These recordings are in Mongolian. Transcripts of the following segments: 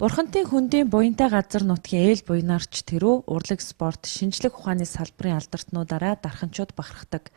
Бурхантын хөндийн буянтай газар нутгийн ээл буйнаарч тэрүү урлаг спорт, шинжлэх ухааны салбарын алдартнуудаараа дарханчууд бахархдаг.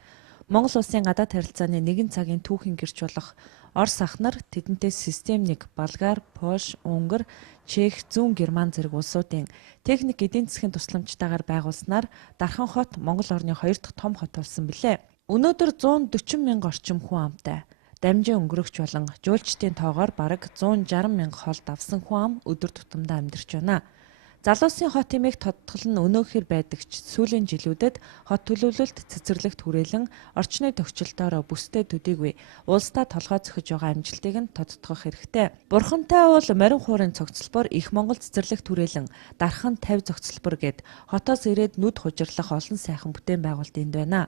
Монгол улсын гадаад харилцааны нэгэн цагийн түүхийн гэрч болох Орос ах нар тэдэнтэй систем 1 Болгар, Польш, Унгар, Чех, Зүүн Герман зэрэг улсуудын техник эдийн засгийн тусламжтайгаар байгуулснаар Дархан хот Монгол орны 2 дахь том хот болсон билээ. Өнөөдөр 140 мянга орчим хүн амтай. Дамжин өнгөрөгч болон жуулчдын тоогоор бараг 160 мянга холд авсан хүн ам өдөр тутамдаа амьдарч байна. Залуусын хот хэмээх тодтол нь өнөөхөр байдаг ч сүүлийн жилүүдэд хот төлөвлөлт цэцэрлэгт хүрээлэн орчны тохичлолтоор бүстэй төдийгүй улсдаа толгой зөхиж байгаа амжилтыг нь тодтогох хэрэгтэй. Бурхантай уул морин хуурын цогцлбор их Монгол цэцэрлэгт хүрээлэн Дархан 50 цогцлбор гэд хотоос ирээд нүд хужирлах олон сайхан бүтээн байгуулалт энд байна.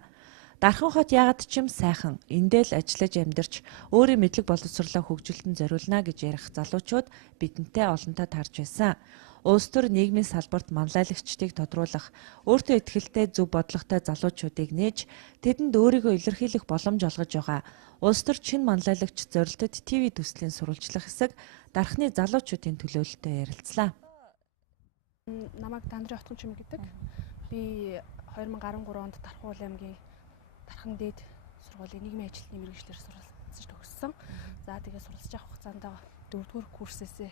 Дархан хот ягаад ч юм сайхан, эндээ л ажиллаж амьдарч өөрийн мэдлэг боловсролоо хөгжүүлэлтэн зориулна гэж ярих залуучууд бидэнтэй олонтаа таарч байсан. Улс төр нийгмийн салбарт манлайлагчдыг тодруулах, өөртөө ихтэй зөв бодлоготой залуучуудыг нээж тэдэнд өөрийгөө илэрхийлэх боломж олгож байгаа. Улс төр чин манлайлагч зорилтод ТV төслийн сурвалжлах хэсэг Дархны залуучуудын төлөөлөлтөд ярилцлаа. Намайг Дандрын Отгон Чимэг гэдэг. Би 2013 онд Дархан аймгийн Дархан дээд сургуулийн нийгмийн ажилтны мэргэжлэр суралцж төгссөн. За тэгээд суралцж авах хугацаанд 4-р курсээсээ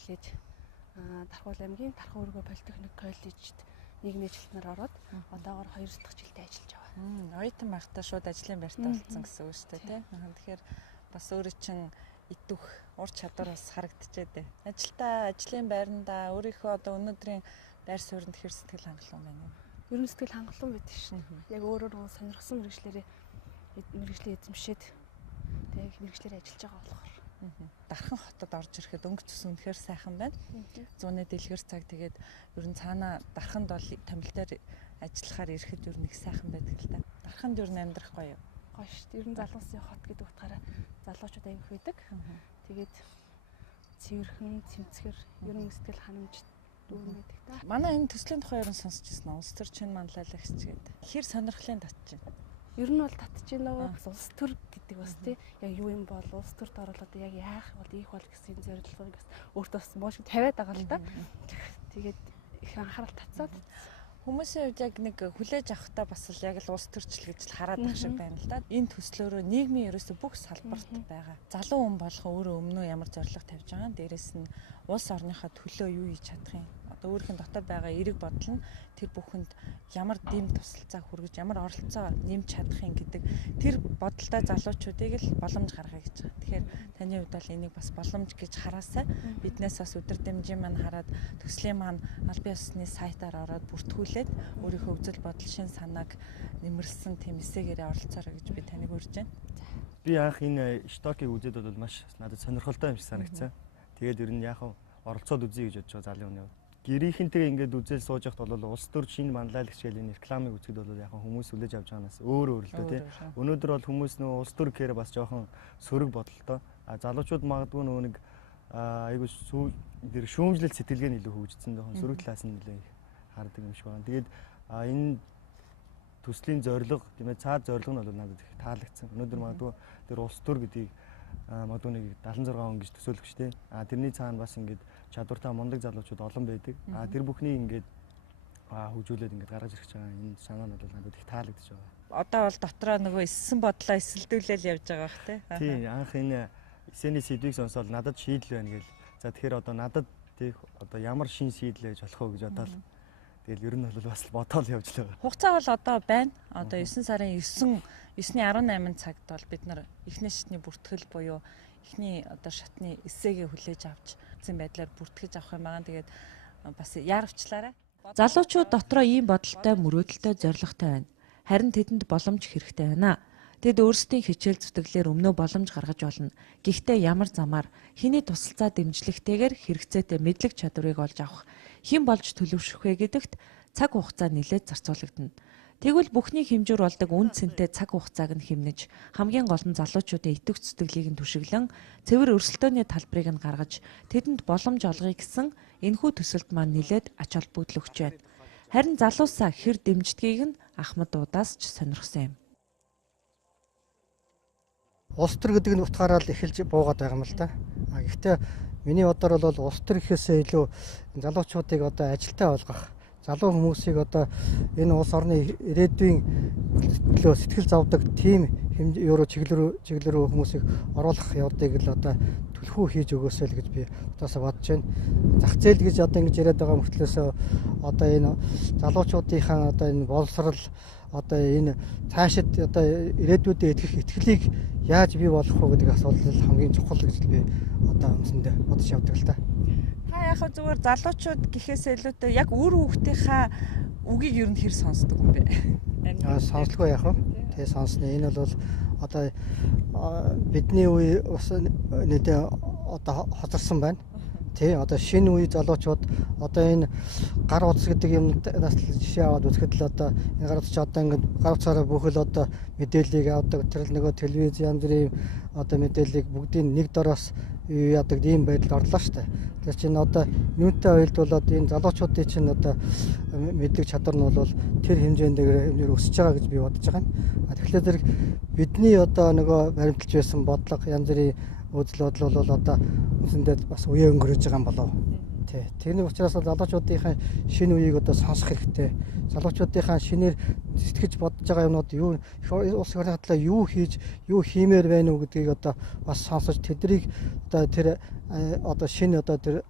эхлээд Дархан аймгийн Дархан өргөө политехник коллежид нийгмийн ажилтнаар ороод одоогоор 2 дахь жилдээ ажиллаж байгаа. Оюутан байхдаа шууд ажлын байртаа болсон гэсэн үг шүү дээ, тийм. Тэгэхээр бас өөрөө чинь итвэх ур чадвар бас харагдчихэв дээ. Ажлын байранда өөрийнхөө одоо өнөөдрийн байр суурьнд хэр сэтгэл хангалуун байна вэ? Ер нь сэтгэл хангалуун байдаг шин. Яг өөрөөр сонирхсан мэргэжлэрээ мэргэжлээ эзэмшээд тэгээд мэргэжлэрээ ажиллаж байгаа болохоор. Дархан хотод орж ирэхэд өнгө цус үнэхээр сайхан байна. Зууны дэлгэр цаг тэгээд ер нь цаанаа Дарханд бол томилтоор ажиллахаар ирэхэд ер нь их сайхан байдаг л та. Дарханд ер нь амьдрах гоё юу? Гоё шүү. Ер нь залуусын хот гэдэг утгаараа залуучууд аявих байдаг. Тэгээд цэвэрхэн, цэмцгэр ер нь сэтгэл ханамж байдаг та. Манай энэ төслийн тухай ер нь сонсч ирсэн. Улс төр чин манлайлагч гэдэг. Хэр сонирхлын татж байна. Ер нь бол татж байна. Улс төр гэдэг бас тий яг юу юм бол улс төрт оролоод яг яах бол ийх бол гэсэн зорилгыг бас өөртөө бас муу шиг тавиад байгаа л да. Тэгээд их анхаарал татсаад хүмүүсийн хувьд яг нэг хүлээж авахтаа бас л яг л улс төрчл гэж л хараад байх шиг байна л да. Энэ төслөөрөө нийгмийн ерөөсө бүх салбарт байгаа. Залуу хүн болох өөрөө өмнөө ямар зорилго тавьж байгаа нь дээрэс нь улс орныхоо төлөө юу хийж чадах юм. Одоо өөрийнх нь дотор байгаа эерэг бодол нь тэр бүхэнд ямар дэм тусалцаа хүргэж ямар оролцоо нэмж чадах юм гэдэг тэр бодолтой залуучуудыг л боломж гаргая гэж байгаа. Тэгэхээр таны хувьд бол энийг бас боломж гэж хараасаа биднээс бас өдөр дамжин маань хараад төслийн маань аль бие усны сайтаар ороод бүртгүүлээд өөрийнхөө үзэл бодол шин санааг нэмэрлсэн тийм эсэгээрээ оролцоорой гэж би таныг урьж байна. Би анх энэ штокийг үзээд бол маш надад сонирхолтой юм шиг санагдсан. Тэгээд ер нь яг оролцоод үзье гэж бодож байгаа залын хүний хувьд. Гэрийнхэнтэйгээ ингээд үзэл сууж явахд бол улс төр шинэ манлайлагч гэж энэ рекламыг үзэхэд бол яг хүмүүс хүлээж авч байгаанаас өөр л дээ тий. Өнөөдөр бол хүмүүс нөө улс төр гэхээр бас жоохон сөрөг бодолтой. Залуучууд магадгүй нөгөө нэг айгу тэр шүүмжлэл сэтгэлгээ илүү хөгжсөн жоохон сөрөг талаас нь нэлээ хардаг юм шиг байна. Тэгээд энэ төслийн зорилго тийм ээ цаад зорилго нь бол надад их таалагдсан. Өнөөдөр магадгүй тэр улс төр гэдгийг магадгүй нэг 76 он гэж төсөөлөх шүү дээ. Тэрний цаана бас ингээд чадвартай мундаг залуучууд олон байдаг. Тэр бүхнийг ингээд хөгжүүлээд ингээд гаргаж ирэх байгаа энэ санаа нь бол надад их таалагдж байгаа. Одоо бол дотроо нөгөө эссэн бодлоо эсэлдүүлэл явж байгаа бах тий. Тийм анх энэ эсэний сэдвийг сонсоод надад шийдэл байна гэл. За тэгэхээр одоо надад тий одоо ямар шин шийдэл байж болох вэ гэж бодоод тэгэл ер нь бол бас бодоол явж л байгаа. Хугацаа бол одоо байна. Одоо 9 сарын 9-ний 18 цагт бол бид нар эхний шатны бүртгэл буюу эхний одоо шатны эсээгээ хүлээж авч зэн байдлаар бүртгэж авах юм байгаа. Тэгээд бас яарвчлаарай. Залуучууд дотроо ийм бодолтой, мөрөөдөлтэй, зоригтой байна. Харин тэдэнд боломж хэрэгтэй байна. Тэд өөрсдийн хичээл зүтгэлээр өмнөө боломж гаргаж болно. Гэхдээ ямар замаар хэний тусалцаа дэмжлэгтэйгээр хэрэгцээтэй мэдлэг чадварыг олж авах, хэн болж төлөвшөх вэ гэдэгт цаг хугацаа нэлээд зарцуулагдана. Тэгвэл бүхний хэмжүүр болдог үн цэнтэй цаг хугацааг нь хэмнэж, хамгийн гол нь залуучуудын итгэвч зүтгэлийг нь түшиглэн, цэвэр өрсөлдөөний талбарыг нь гаргаж, тэдэнд боломж олгоё гэсэн энэхүү төсөлд маань нэлээд ач холбогдол өгч байна. Харин залуусаа хэр дэмждгийг нь Ахмад дуудаас ч сонирхсан юм. Улс төр гэдэг нь утгаараа л эхэлж буугаад байгаа юм л да. Гэхдээ Миний бодоор бол улс төр гэхээсээ илүү залуучуудыг одоо ажилтаа болгох, залуу хүмүүсийг одоо энэ улс орны ирээдүйн төлөө сэтгэл зовдөг тийм евро чиглэл рүү хүмүүсийг оруулах явдыг л одоо түлхүү хийж өгөөсэй л гэж би одоосоо бодож байна. Зах зээл гэж одоо ингэж яриад байгаа мөртлөөсөө одоо энэ залуучуудынхаа одоо энэ боловсрал одоо энэ цаашид одоо ирээдүйдээ итгэх итгэлийг яаж бий болгох вэ гэдэг асуудал хамгийн чухал гэж би одоо өмсөндөө бодож явдаг л та. Та яг зүгээр залуучууд гэхээсээ илүүтэй яг үр хүүхдийнхаа үгийг ер нь хэр сонсдог юм бэ? Сонсдоггүй яг хөө. Тэгээ сонсно. Энэ бол одоо бидний үе бас нэгэн одоо хоцорсон байна. Тий, одоо шинэ үе залуучууд одоо энэ гар утас гэдэг юмнаас жишээ аваад үзэхэд л одоо энэ гар утас одоо ингээд гар утсаараа бүхэл одоо мэдээллийг авдаг, тэр л нөгөө телевиз янз бүрийн одоо мэдээллийг бүгдийг нэг дороос юу яадаг ийм байдалд орлоо шүү дээ. Тэгэхээр чинь одоо юунтай уялдуулаад энэ залуучуудын чинь одоо мэддэг чадвар нь бол тэр хэмжээндээ өсөж байгаа гэж би бодож байгаа юм. Тэгэхээр зэрэг бидний одоо нөгөө баримталж байсан бодлого янз бүрийн үзэл бодол бол одоо үндсэндээ бас үеэ өнгөрөөж байгаа юм болов. Тий. Тэрний учраас залуучуудынхаа шинэ үеийг одоо сонсох хэрэгтэй. Залуучуудынхаа шинээр сэтгэж бодож байгаа юмнууд юу улс орны хатлаа юу хийж, юу хиймээр байна уу гэдгийг одоо бас сонсож тэднийг одоо тэр одоо шинэ одоо тэр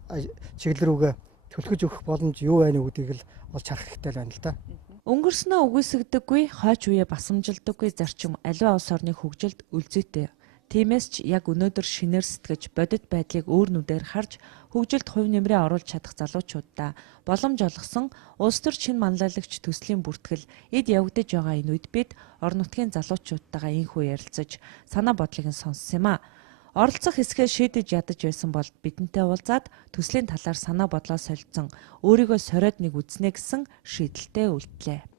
чиглэл рүүгээ төлөхөж өгөх боломж юу байна уу гэдгийг л олж харах хэрэгтэй байна л да. Өнгөрснөө үгүйсгдэггүй, хойч үеэ басамжилдаггүй зарчим аливаа улс орны хөгжилд үлзийтэй. Тиймээс ч яг өнөөдөр шинээр сэтгэж бодит байдлыг өөр нүдээр харж хөгжилд хувь нэмрээ оруулж чадах залуучуудаа боломж олгосон улс төр шинэ манлайлагч төслийн бүртгэл эд явагдаж байгаа энэ үед бид орон нутгийн залуучуудтайгаа инхүү ярилцаж санаа бодлыг нь сонссон юм а. Оролцох хэсгээ шийдэж ядаж байсан бол бидэнтэй уулзаад төслийн талаар санаа бодлоо солилцсон өөрийгөө сориод нэг үзнэ гэсэн шийдэлтэй үлдлээ.